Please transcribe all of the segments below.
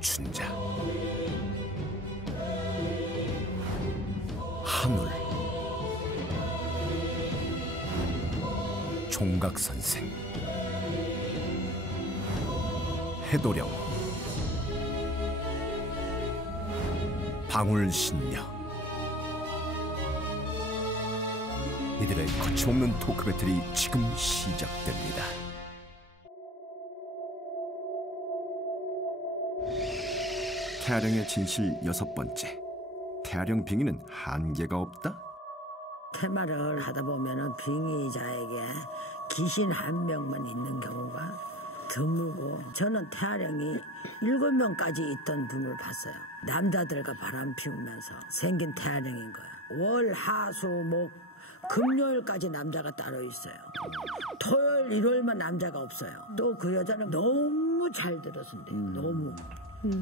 춘자. 한울. 총각선생. 해도령. 방울신녀. 이들의 거침없는 토크 배틀이 지금 시작됩니다. 태아령의 진실 6번째. 태아령 빙의는 한계가 없다? 테마를 하다 보면은 빙의자에게 귀신 한 명만 있는 경우가 드물고, 저는 태아령이 7명까지 있던 분을 봤어요. 남자들과 바람 피우면서 생긴 태아령인 거야. 월, 하, 수, 목, 금요일까지 남자가 따로 있어요. 토요일, 일요일만 남자가 없어요. 또 그 여자는 너무 잘 들었는데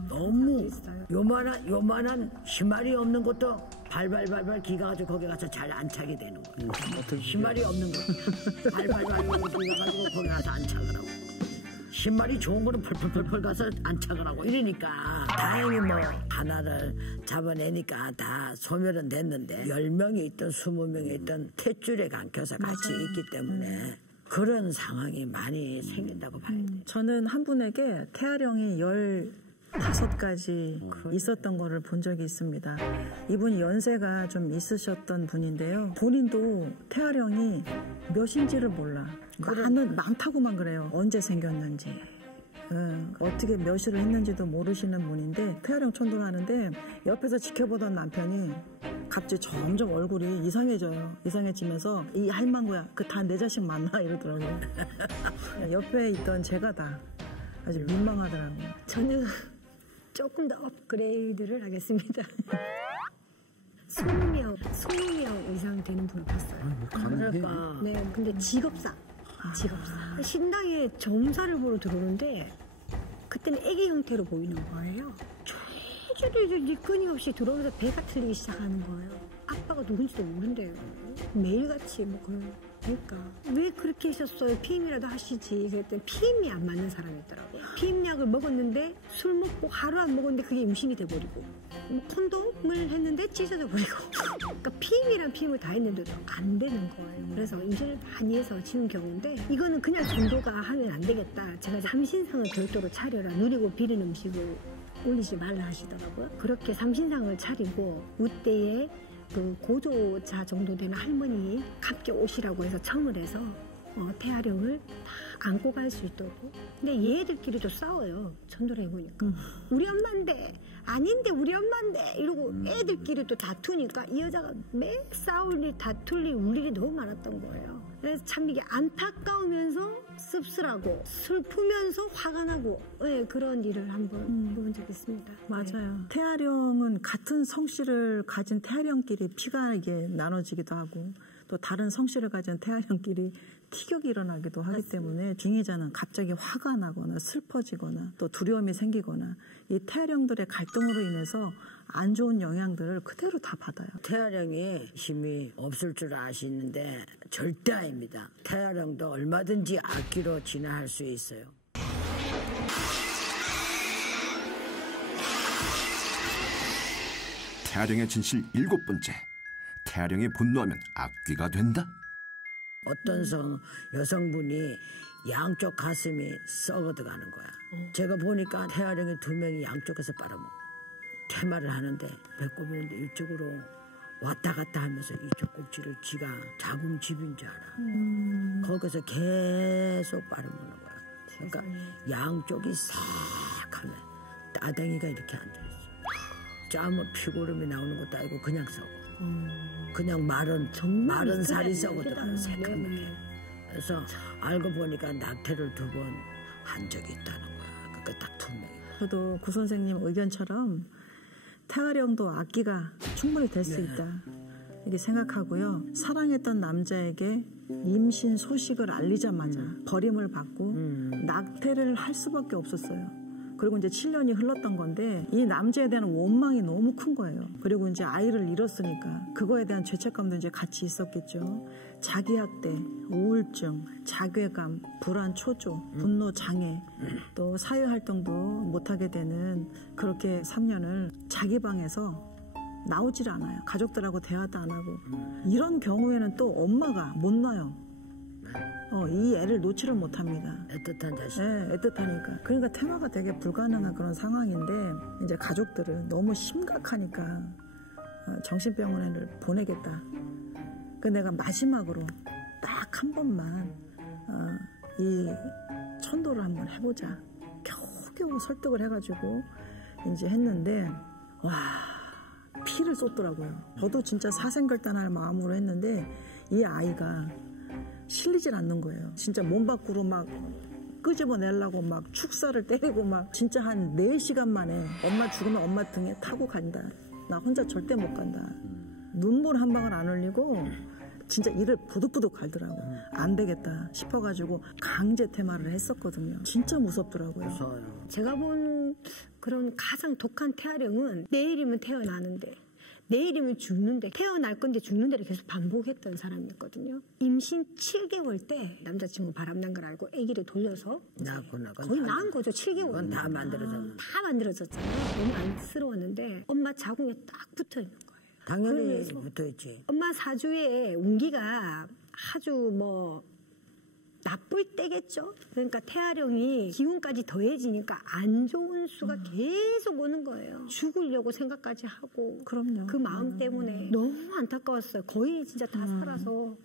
너무 요만한 희말이 없는 것도 발발발발 기가 가지고 거기 가서 잘 안착이 되는 거예요. 희말이 없는 거 발발발발 기가 가지고 거기 가서 안착을 하고, 신발이 좋은 거는 펄펄펄펄 가서 안착을 하고 이러니까 다행히 뭐 하나를 잡아내니까 다 소멸은 됐는데, 10명이 있든 20명이 있든 탯줄에 감겨서 같이 있기 때문에 그런 상황이 많이 생긴다고 봐야 돼요. 저는 한 분에게 태아령이 15가지 있었던 거를 본 적이 있습니다. 이분이 연세가 좀 있으셨던 분인데요. 본인도 태아령이 몇인지를 몰라. 많다고만 그래요. 언제 생겼는지, 어떻게 몇을 했는지도 모르시는 분인데, 태아령 천도하는데 옆에서 지켜보던 남편이 갑자기 점점 얼굴이 이상해지면서 이 할망구야, 그 다 내 자식 맞나 이러더라고요. 옆에 있던 제가 다 아주 민망하더라고요. 저는 조금 더 업그레이드를 하겠습니다. 20명 이상 되는 분을 봤어요. 그러니까. 네, 근데 직업사. 신당에 점사를 보러 들어오는데 그때는 애기 형태로 보이는 거예요. 최저리 끊임없이 들어오면서 배가 틀리기 시작하는 거예요. 아빠가 누군지도 모른대요. 매일같이 뭐 그러니까 왜 그렇게 하셨어요? 피임이라도 하시지. 그랬더니 피임이 안 맞는 사람이었더라고요. 피임약을 먹었는데 술 먹고 하루 안 먹었는데 그게 임신이 돼버리고, 콘돔을 했는데 찢어져 버리고. 그러니까 피임을 다 했는데도 안 되는 거예요. 그래서 임신을 많이 해서 지는 경우인데, 이거는 그냥 전도가 하면 안 되겠다. 제가 삼신상을 별도로 차려라. 누리고 비린 음식을 올리지 말라 하시더라고요. 그렇게 삼신상을 차리고 우때에 그 고조자 정도 되는 할머니 함께 오시라고 해서 청을 해서 태아령을 다 안고 갈 수 있도록. 근데 얘들끼리도 싸워요. 전도를 해보니까. 우리 엄마인데, 아닌데 우리 엄마인데 이러고 애들끼리도 다투니까 이 여자가 매 싸울 일, 다툴 일, 울 일이 너무 많았던 거예요. 그래서 참 이게 안타까우면서 씁쓸하고 슬프면서 화가 나고, 네, 그런 일을 한번 해본 적이 있습니다. 맞아요. 네. 태아령은 같은 성씨를 가진 태아령끼리 피가 이게 나눠지기도 하고, 또 다른 성씨를 가진 태아령끼리 티격이 일어나기도 하기 맞습니다. 때문에 빙의자는 갑자기 화가 나거나 슬퍼지거나 또 두려움이 생기거나 이 태아령들의 갈등으로 인해서 안 좋은 영향들을 그대로 다 받아요. 태아령이 힘이 없을 줄 아시는데 절대 아닙니다. 태아령도 얼마든지 악기로 진화할 수 있어요. 태아령의 진실 7번째. 태아령이 분노하면 악귀가 된다? 어떤 여성분이 양쪽 가슴이 썩어 들어가는 거야. 제가 보니까 태아령이 2명이 양쪽에서 빨아먹고 테마를 하는데, 배꼽이는데 이쪽으로 왔다 갔다 하면서 이쪽 꼭지를 지가 자궁집인 줄 알아. 거기서 계속 빨아먹는 거야. 그러니까 양쪽이 싹하면 따댕이가 이렇게 앉아있어. 짜면 피고름이 나오는 것도 아니고 그냥 썩어. 그냥 마른 살이 썩어들어요. 새까맣게. 그래서 알고 보니까 낙태를 2번 한 적이 있다는 거야. 그러니까 딱 2명이. 저도 구 선생님 의견처럼 태아령도 악기가 충분히 될 수 있다 이렇게 생각하고요. 사랑했던 남자에게 임신 소식을 알리자마자 버림을 받고 낙태를 할 수밖에 없었어요. 그리고 이제 7년이 흘렀던 건데 이 남자에 대한 원망이 너무 큰 거예요. 그리고 이제 아이를 잃었으니까 그거에 대한 죄책감도 이제 같이 있었겠죠. 자기학대, 우울증, 자괴감, 불안 초조, 분노 장애, 또 사회활동도 못하게 되는 그렇게 3년을 자기 방에서 나오질 않아요. 가족들하고 대화도 안 하고. 이런 경우에는 또 엄마가 못 놔요. 이 애를 놓지를 못합니다. 애틋한 자식. 네, 애틋하니까. 그러니까 퇴마가 되게 불가능한 그런 상황인데 이제 가족들은 너무 심각하니까 정신병원을 보내겠다. 그 내가 마지막으로 딱 한 번만 이 천도를 한번 해보자. 겨우겨우 설득을 해가지고 이제 했는데 와 피를 쏟더라고요. 저도 진짜 사생결단할 마음으로 했는데 이 아이가 실리질 않는 거예요. 진짜 몸 밖으로 막 끄집어내려고 막 축사를 때리고 막 진짜 한 4시간 만에 엄마 죽으면 엄마 등에 타고 간다. 나 혼자 절대 못 간다. 눈물 한 방울 안 흘리고 진짜 이를 부득부득 갈더라고. 안 되겠다 싶어가지고 강제 퇴마를 했었거든요. 진짜 무섭더라고요. 무서워요. 제가 본 그런 가장 독한 태아령은 내일이면 태어나는데 내일이면 죽는데 태어날 건데 죽는 데를 계속 반복했던 사람이었거든요. 임신 7개월 때 남자친구 바람난 걸 알고 아기를 돌려서 낳았구나. 거의 낳은 거죠. 7개월. 그건 다 만들어졌네. 다 만들어졌잖아요. 너무 안쓰러웠는데 엄마 자궁에 딱 붙어 있는 거예요. 당연히 그래서 붙어있지. 엄마 사주에 운기가 아주 뭐 나쁠 때겠죠. 그러니까 태아령이 기운까지 더해지니까 안 좋은 수가 계속 오는 거예요. 죽으려고 생각까지 하고. 그럼요. 그 마음 때문에 너무 안타까웠어요. 거의 진짜 다 살아서.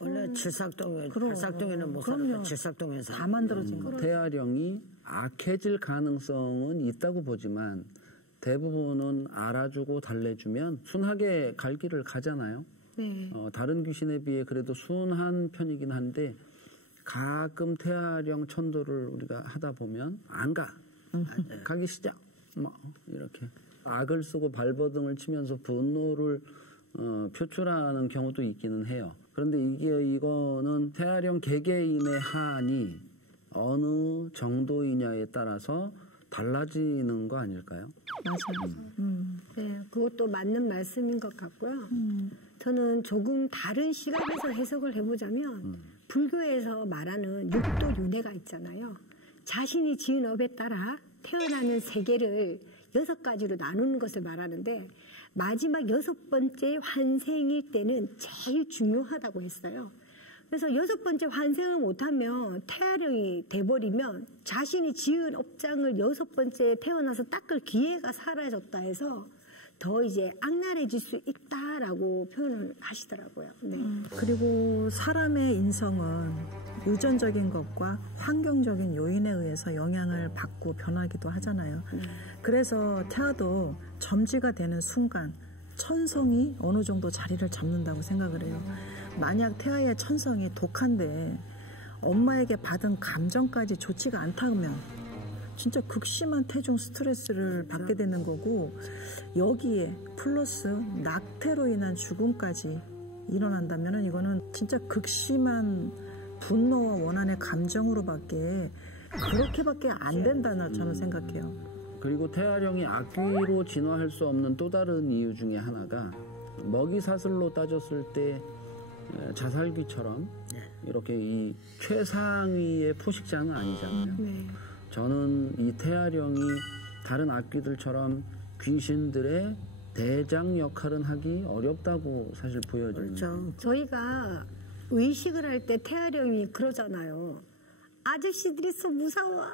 원래 칠삭동에, 그럼. 팔삭동에는 못 그럼요. 살고 칠삭동에서 다 만들어진 거. 태아령이 악해질 가능성은 있다고 보지만 대부분은 알아주고 달래주면 순하게 갈 길을 가잖아요. 네. 다른 귀신에 비해 그래도 순한 편이긴 한데 가끔 태아령 천도를 우리가 하다 보면 안 가. 가기 시작. 뭐 이렇게 악을 쓰고 발버둥을 치면서 분노를 표출하는 경우도 있기는 해요. 그런데 이거는 태아령 개개인의 한이 어느 정도이냐에 따라서 달라지는 거 아닐까요? 맞아요. 네, 그것도 맞는 말씀인 것 같고요. 저는 조금 다른 시각에서 해석을 해보자면 불교에서 말하는 육도 윤회가 있잖아요. 자신이 지은 업에 따라 태어나는 세계를 6가지로 나누는 것을 말하는데 마지막 6번째 환생일 때는 제일 중요하다고 했어요. 그래서 6번째 환생을 못하면 태아령이 돼버리면 자신이 지은 업장을 6번째 태어나서 닦을 기회가 사라졌다 해서 더 이제 악랄해질 수 있다라고 표현을 하시더라고요. 네. 그리고 사람의 인성은 유전적인 것과 환경적인 요인에 의해서 영향을 받고 변하기도 하잖아요. 그래서 태아도 점지가 되는 순간 천성이 어느 정도 자리를 잡는다고 생각을 해요. 만약 태아의 천성이 독한데 엄마에게 받은 감정까지 좋지가 않다면 진짜 극심한 태중 스트레스를 받게 되는 거고 여기에 플러스 낙태로 인한 죽음까지 일어난다면 이거는 진짜 극심한 분노와 원한의 감정으로밖에 그렇게밖에 안 된다는 저는 생각해요. 그리고 태아령이 악귀로 진화할 수 없는 또 다른 이유 중에 하나가 먹이 사슬로 따졌을 때 자살귀처럼 이렇게 이 최상위의 포식자는 아니잖아요. 네. 저는 이 태아령이 다른 악귀들처럼 귀신들의 대장 역할은 하기 어렵다고 사실 보여집니다. 그렇죠. 저희가 의식을 할 때 태아령이 그러잖아요. 아저씨들이 so 무서워.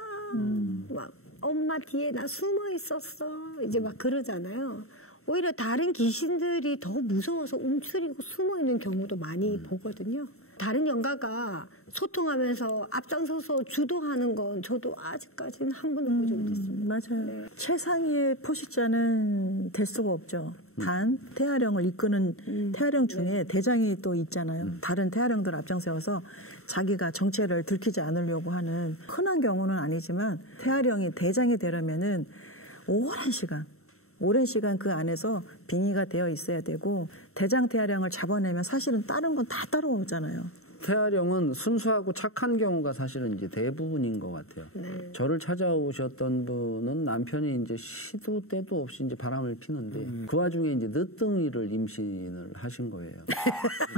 막 엄마 뒤에 나 숨어 있었어. 이제 막 그러잖아요. 오히려 다른 귀신들이 더 무서워서 움츠리고 숨어 있는 경우도 많이 보거든요. 다른 영가가 소통하면서 앞장서서 주도하는 건 저도 아직까지는 한 번도 본 적이 없습니다. 맞아요. 네. 최상위의 포식자는 될 수가 없죠. 단 태아령을 이끄는 태아령 중에 대장이 또 있잖아요. 다른 태아령들 앞장세워서 자기가 정체를 들키지 않으려고 하는 흔한 경우는 아니지만 태아령이 대장이 되려면은 오랜 시간 그 안에서 빙의가 되어 있어야 되고 대장 태아령을 잡아내면 사실은 다른 건 다 따라오잖아요. 태아령은 순수하고 착한 경우가 사실은 이제 대부분인 것 같아요. 네. 저를 찾아오셨던 분은 남편이 이제 시도 때도 없이 이제 바람을 피는데 그 와중에 이제 늦둥이를 임신을 하신 거예요.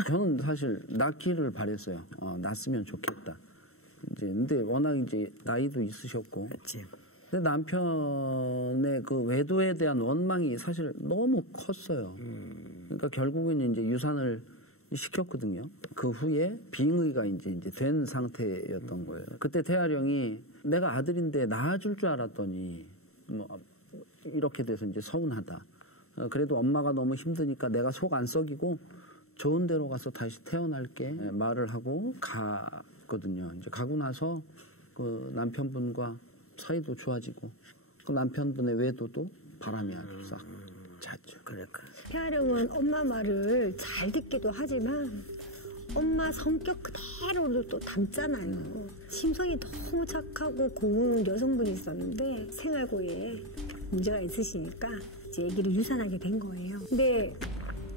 저는 사실 낳기를 바랬어요. 낳았으면 좋겠다. 이제 근데 워낙 이제 나이도 있으셨고. 그렇지. 근데 남편의 그 외도에 대한 원망이 사실 너무 컸어요. 그러니까 결국은 이제 유산을 시켰거든요. 그 후에 빙의가 이제 된 상태였던 거예요. 그때 태아령이 내가 아들인데 낳아줄 줄 알았더니 뭐 이렇게 돼서 이제 서운하다. 그래도 엄마가 너무 힘드니까 내가 속 안 썩이고 좋은 데로 가서 다시 태어날게 말을 하고 갔거든요. 이제 가고 나서 그 남편분과 사이도 좋아지고 그 남편분의 외도도 바람이 아주 싹 잤죠. 그러니까. 태아령은 엄마 말을 잘 듣기도 하지만 엄마 성격 그대로를 또 담잖아요. 심성이 너무 착하고 고운 여성분이 있었는데 생활고에 문제가 있으시니까 이제 아기를 유산하게 된 거예요. 근데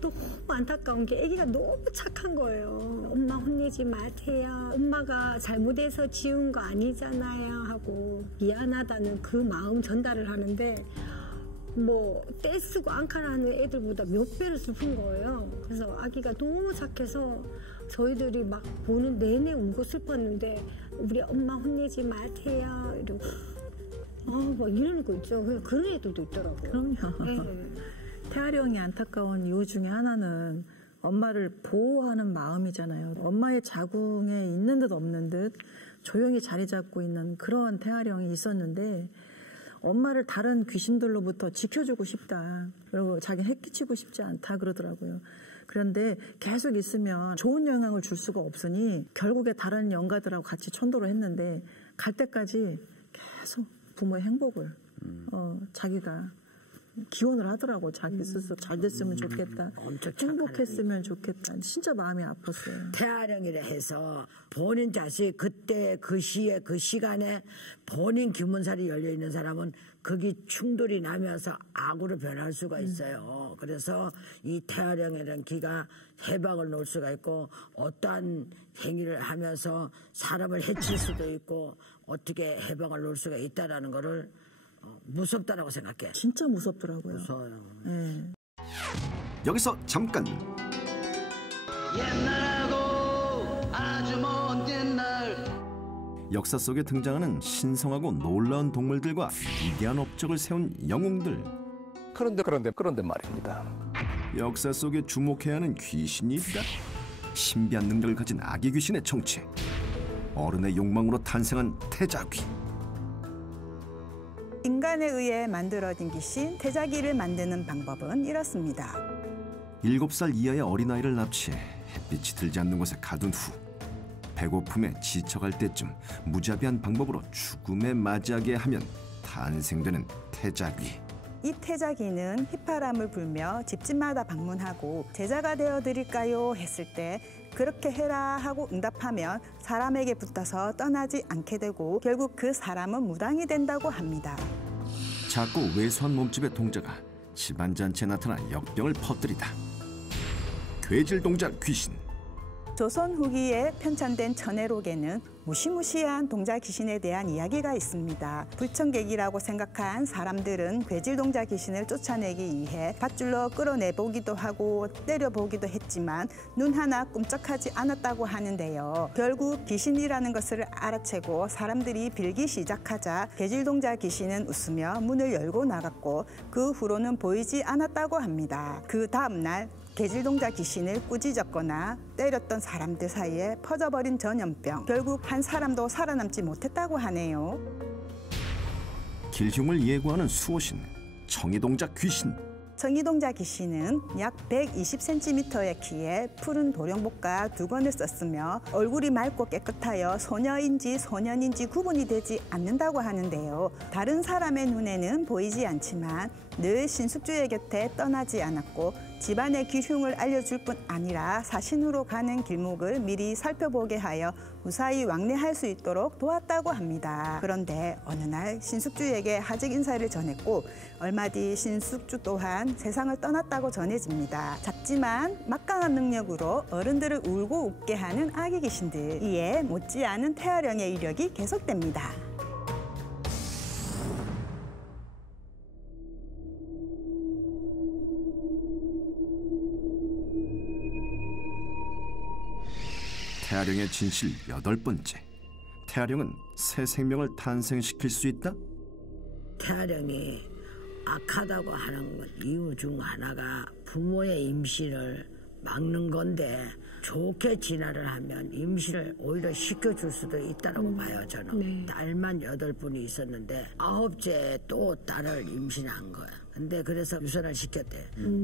너무 안타까운 게 아기가 너무 착한 거예요. 엄마 혼내지 마세요. 엄마가 잘못해서 지은 거 아니잖아요 하고 미안하다는 그 마음 전달을 하는데 뭐 떼쓰고 앙카라하는 애들보다 몇 배를 슬픈 거예요. 그래서 아기가 너무 착해서 저희들이 막 보는 내내 울고 슬펐는데 우리 엄마 혼내지 마세요 이러고 막 이러는 거 있죠. 그런 애들도 있더라고요. 그럼요. 네. 태아령이 안타까운 이유 중에 하나는 엄마를 보호하는 마음이잖아요. 엄마의 자궁에 있는 듯 없는 듯 조용히 자리 잡고 있는 그러한 태아령이 있었는데 엄마를 다른 귀신들로부터 지켜주고 싶다. 그리고 자기 해끼치고 싶지 않다 그러더라고요. 그런데 계속 있으면 좋은 영향을 줄 수가 없으니 결국에 다른 영가들하고 같이 천도를 했는데 갈 때까지 계속 부모의 행복을 자기가 기원을 하더라고. 자기 스스로 잘 됐으면 좋겠다. 엄청 행복했으면 좋겠다. 진짜 마음이 아팠어요. 태아령이라 해서 본인 자식 그때 그 시에 그 시간에 본인 규문살이 열려 있는 사람은 거기 충돌이 나면서 악으로 변할 수가 있어요. 그래서 이 태아령이라는 기가 해방을 놓을 수가 있고 어떠한 행위를 하면서 사람을 해칠 수도 있고 어떻게 해방을 놓을 수가 있다라는 거를 무섭다라고 생각해. 진짜 무섭더라고요. 무서워요. 네. 여기서 잠깐. 옛날하고 아주 먼 옛날 역사 속에 등장하는 신성하고 놀라운 동물들과 위대한 업적을 세운 영웅들. 그런데 말입니다. 역사 속에 주목해야 하는 귀신이 있다. 신비한 능력을 가진 아기 귀신의 정체. 어른의 욕망으로 탄생한 태자귀. 인간에 의해 만들어진 귀신 태자귀를 만드는 방법은 이렇습니다. 7살 이하의 어린아이를 납치해 햇빛이 들지 않는 곳에 가둔 후 배고픔에 지쳐갈 때쯤 무자비한 방법으로 죽음에 맞이하게 하면 탄생되는 태자귀. 이 태자귀는 휘파람을 불며 집집마다 방문하고 제자가 되어드릴까요? 했을 때 그렇게 해라 하고 응답하면 사람에게 붙어서 떠나지 않게 되고 결국 그 사람은 무당이 된다고 합니다. 작고 왜소한 몸집의 동자가 집안잔치에 나타나 역병을 퍼뜨리다. 괴질동자 귀신. 조선 후기에 편찬된 천해록에는 무시무시한 동자 귀신에 대한 이야기가 있습니다. 불청객이라고 생각한 사람들은 괴질동자 귀신을 쫓아내기 위해 밧줄로 끌어내보기도 하고 때려보기도 했지만 눈 하나 꿈쩍하지 않았다고 하는데요. 결국 귀신이라는 것을 알아채고 사람들이 빌기 시작하자 괴질동자 귀신은 웃으며 문을 열고 나갔고 그 후로는 보이지 않았다고 합니다. 그 다음 날 괴질동자 귀신을 꾸짖었거나 때렸던 사람들 사이에 퍼져버린 전염병. 결국 한 사람도 살아남지 못했다고 하네요. 길흉을 예고하는 수호신 청이동자 귀신. 청이동자 귀신은 약 120cm의 키에 푸른 도령복과 두건을 썼으며 얼굴이 맑고 깨끗하여 소녀인지 소년인지 구분이 되지 않는다고 하는데요. 다른 사람의 눈에는 보이지 않지만 늘 신숙주의 곁에 떠나지 않았고 집안의 기흉을 알려줄 뿐 아니라 사신으로 가는 길목을 미리 살펴보게 하여 무사히 왕래할 수 있도록 도왔다고 합니다. 그런데 어느 날 신숙주에게 하직 인사를 전했고 얼마 뒤 신숙주 또한 세상을 떠났다고 전해집니다. 작지만 막강한 능력으로 어른들을 울고 웃게 하는 아기 귀신들. 이에 못지않은 태아령의 이력이 계속됩니다. 태아령의 진실 8번째. 태아령은 새 생명을 탄생시킬 수 있다? 태아령이 악하다고 하는 건 이유 중 하나가 부모의 임신을 막는 건데 좋게 진화를 하면 임신을 오히려 시켜줄 수도 있다고 봐요. 저는 딸만 8분이 있었는데 9째 또 딸을 임신한 거야. 근데 그래서 유산을 시켰대.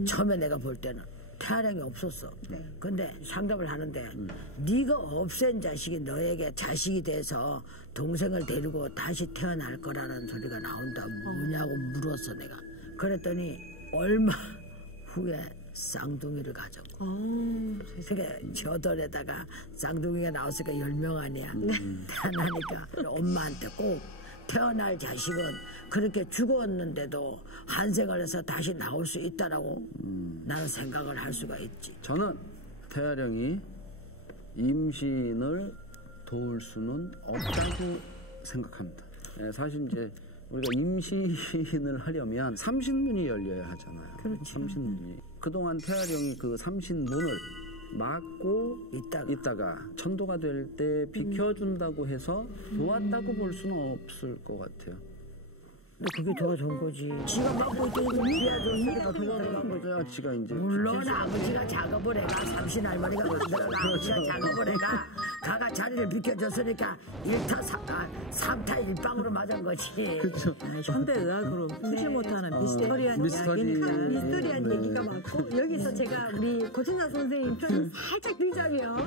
처음에 내가 볼 때는 태아령이 없었어. 근데 상담을 하는데 네가 없앤 자식이 너에게 자식이 돼서 동생을 데리고 다시 태어날 거라는 소리가 나온다. 뭐냐고 물었어 내가. 그랬더니 얼마 후에 쌍둥이를 가졌고. 그게 저돌에다가 쌍둥이가 나왔으니까 10명 아니야. 태어나니까 엄마한테 꼭 태어날 자식은 그렇게 죽었는데도 한생을 해서 다시 나올 수 있다라고 나는 생각을 할 수가 있지. 저는 태아령이 임신을 도울 수는 없다고 생각합니다. 사실 이제 우리가 임신을 하려면 삼신문이 열려야 하잖아요. 그렇죠. 삼신문이. 그동안 태아령이 그 삼신문을 막고 있다가 천도가 될 때 비켜준다고 해서 도왔다고 볼 수는 없을 것 같아요. 근데 그게 도와준 거지. 지가 막고 있더니 지가 도와준 거죠. 지가 이제 물론 아버지가 작업을 해가 삼신 할머니가 들어가 아버지가 작업을 해가 가가 자리를 비켜줬으니까 3타 1방으로 맞은 거지. 그렇죠. 현대의학으로 풀지 못하는 미스터리한 이야기니까. 미스터리한 얘기가 많고 여기서 제가 우리 고춘자 선생님 편 살짝 들자면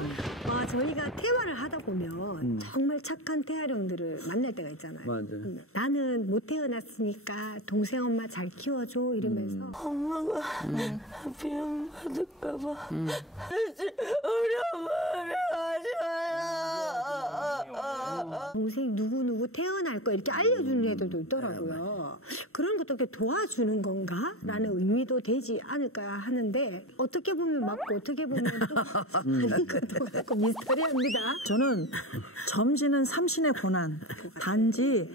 저희가 대화를 하다 보면 정말 착한 태아령들을 만날 때가 있잖아요. 맞아요. 나는 못 태어났으니까 동생 엄마 잘 키워줘 이러면서 엄마가 비염 받을까봐 우리 엄마를 하셔요. 동생 누구누구 태어날 거 이렇게 알려주는 애들도 있더라고요. 그런 것도 이렇게 도와주는 건가? 라는 의미도 되지 않을까 하는데 어떻게 보면 맞고 어떻게 보면 또 아닌 것도 같고 미스터리합니다. 저는 점지는 삼신의 고난. 단지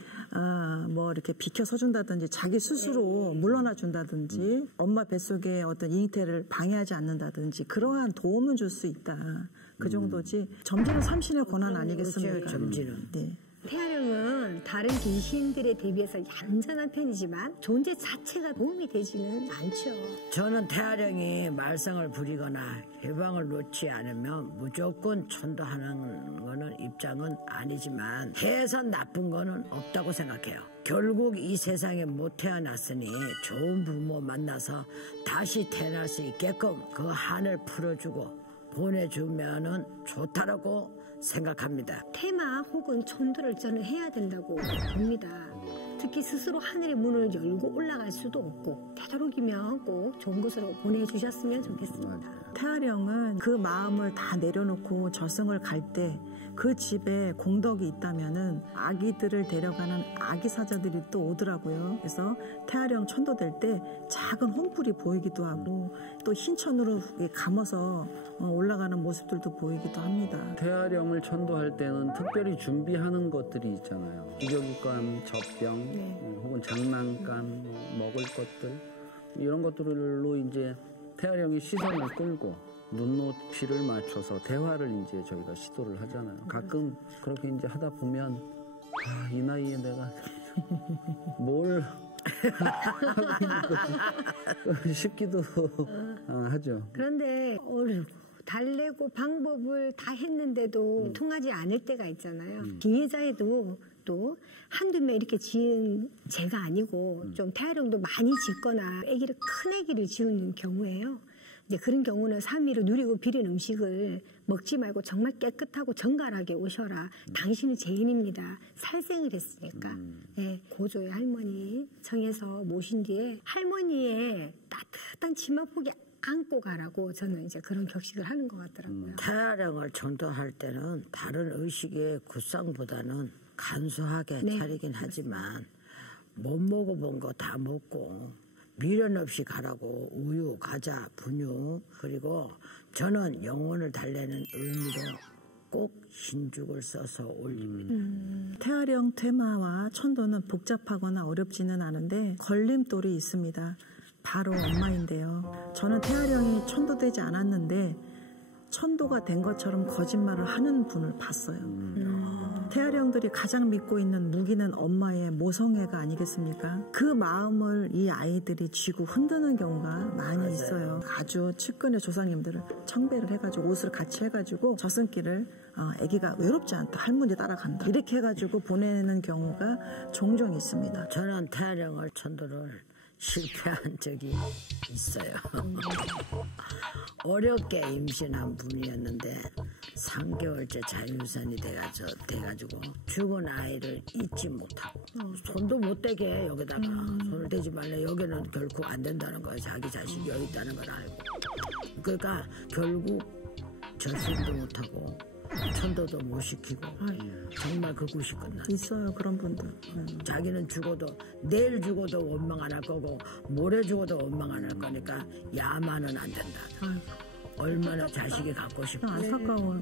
뭐 이렇게 비켜서 준다든지 자기 스스로 물러나 준다든지 엄마 뱃속의 어떤 잉태를 방해하지 않는다든지 그러한 도움은 줄 수 있다. 그 정도지. 점지는 삼신의 고난 아니겠습니까? 점지는. 네. 태아령은 다른 귀신들에 대비해서 얌전한 편이지만 존재 자체가 도움이 되지는 않죠. 저는 태아령이 말썽을 부리거나 해방을 놓지 않으면 무조건 천도하는 거는 입장은 아니지만 해서 나쁜 거는 없다고 생각해요. 결국 이 세상에 못 태어났으니 좋은 부모 만나서 다시 태어날 수 있게끔 그 한을 풀어주고 보내주면은 좋다라고 생각합니다. 테마 혹은 천도를 저는 해야 된다고 봅니다. 특히 스스로 하늘의 문을 열고 올라갈 수도 없고 되도록이면 꼭 좋은 곳으로 보내주셨으면 좋겠습니다. 태아령은 그 마음을 다 내려놓고 저승을 갈 때 그 집에 공덕이 있다면은 아기들을 데려가는 아기 사자들이 또 오더라고요. 그래서 태아령 천도될 때 작은 홍불이 보이기도 하고 또 흰천으로 감아서 올라가는 모습들도 보이기도 합니다. 태아령을 천도할 때는 특별히 준비하는 것들이 있잖아요. 기저귀감, 젖병, 혹은 장난감, 먹을 것들 이런 것들로 이제 태아령이 시선을 끌고 눈높이를 맞춰서 대화를 이제 저희가 시도를 하잖아요. 가끔 그렇게 이제 하다 보면 이 나이에 내가 뭘 하고 있는 거지 싶기도 하죠. 그런데 어려고 달래고 방법을 다 했는데도 통하지 않을 때가 있잖아요. 기회자에도 또 한두 명 이렇게 지은 죄가 아니고 좀 태아령도 많이 짓거나 아기를 큰 아기를 지우는 경우에요. 이제 그런 경우는 3일을 누리고 비린 음식을 먹지 말고 정말 깨끗하고 정갈하게 오셔라. 당신은 죄인입니다. 살생을 했으니까. 예, 고조의 할머니 청해서 모신 뒤에 할머니의 따뜻한 치마폭에 안고 가라고 저는 이제 그런 격식을 하는 것 같더라고요. 태아령을 전도할 때는 다른 의식의 구상보다는 간소하게 네, 차리긴 하지만 못 먹어본 거 다 먹고 미련 없이 가라고 우유, 과자, 분유 그리고 저는 영혼을 달래는 의미로 꼭 흰죽을 써서 올립니다. 태아령 테마와 천도는 복잡하거나 어렵지는 않은데 걸림돌이 있습니다. 바로 엄마인데요. 저는 태아령이 천도되지 않았는데 천도가 된 것처럼 거짓말을 하는 분을 봤어요. 태아령들이 가장 믿고 있는 무기는 엄마의 모성애가 아니겠습니까? 그 마음을 이 아이들이 쥐고 흔드는 경우가 많이 있어요. 아주 측근의 조상님들을 청배를 해가지고 옷을 같이 해가지고 저승길을 아기가 외롭지 않다, 할머니 따라간다 이렇게 해가지고 보내는 경우가 종종 있습니다. 저는 태아령을 천도를 실패한 적이 있어요. 어렵게 임신한 분이었는데 3개월째 자유산이 돼가지고 죽은 아이를 잊지 못하고 손도 못 대게 해, 여기다가 손을 대지 말래. 여기는 결코 안 된다는 거야. 자기 자식이 여기 있다는 걸 알고. 그러니까 결국 절순도 못하고 천도도 못 시키고 정말 그 굿이 끝나. 있어요, 그런 분들. 자기는 죽어도 내일 죽어도 원망 안 할 거고 모레 죽어도 원망 안 할 거니까 야만은 안 된다. 얼마나 자식이 갖고 싶고. 안타까워요.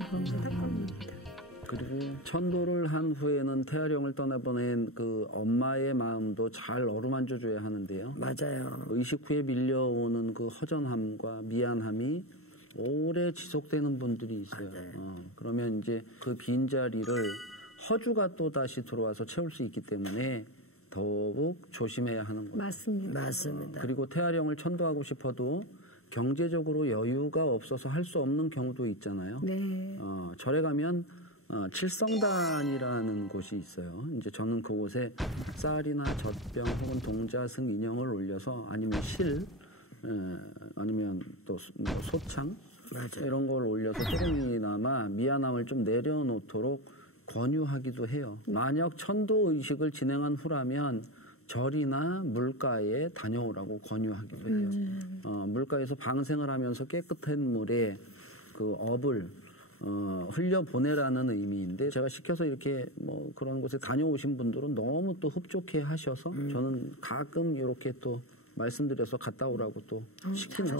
그리고 천도를 한 후에는 태아령을 떠나보낸 그 엄마의 마음도 잘 어루만져 줘야 하는데요. 맞아요. 의식 후에 밀려오는 그 허전함과 미안함이 오래 지속되는 분들이 있어요. 그러면 이제 그 빈자리를 허주가 또 다시 들어와서 채울 수 있기 때문에 더욱 조심해야 하는 거죠. 맞습니다. 그리고 태아령을 천도하고 싶어도 경제적으로 여유가 없어서 할 수 없는 경우도 있잖아요. 네. 절에 가면 칠성단이라는 곳이 있어요. 이제 저는 그곳에 쌀이나 젖병 혹은 동자승 인형을 올려서 아니면 실 아니면 또 뭐 소창 이런 걸 올려서 조금이나마 미안함을 좀 내려놓도록 권유하기도 해요. 만약 천도 의식을 진행한 후라면 절이나 물가에 다녀오라고 권유하기도 해요. 물가에서 방생을 하면서 깨끗한 물에 그 업을 흘려보내라는 의미인데 제가 시켜서 이렇게 뭐 그런 곳에 다녀오신 분들은 너무 또 흡족해 하셔서 저는 가끔 이렇게 또 말씀드려서 갔다 오라고 또 시키는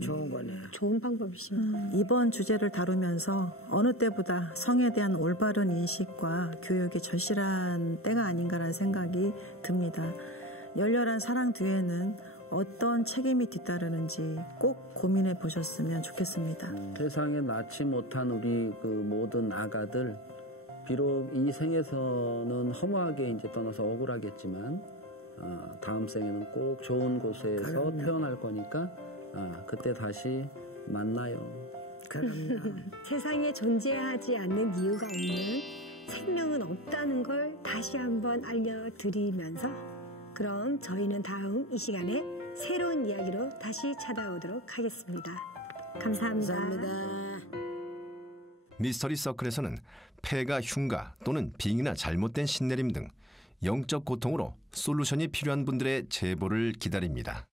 좋은 거네. 좋은 방법이십니다. 이번 주제를 다루면서 어느 때보다 성에 대한 올바른 인식과 교육이 절실한 때가 아닌가라는 생각이 듭니다. 열렬한 사랑 뒤에는 어떤 책임이 뒤따르는지 꼭 고민해 보셨으면 좋겠습니다. 세상에 낳지 못한 우리 그 모든 아가들 비록 이 생에서는 허무하게 이제 떠나서 억울하겠지만 다음 생에는 꼭 좋은 곳에서 태어날 거니까 그때 다시 만나요. 그럼요. 세상에 존재하지 않는 이유가 없는 생명은 없다는 걸 다시 한번 알려드리면서 그럼 저희는 다음 이 시간에 새로운 이야기로 다시 찾아오도록 하겠습니다. 감사합니다. 미스터리 서클에서는 폐가 흉가 또는 빙이나 잘못된 신내림 등 영적 고통으로 솔루션이 필요한 분들의 제보를 기다립니다.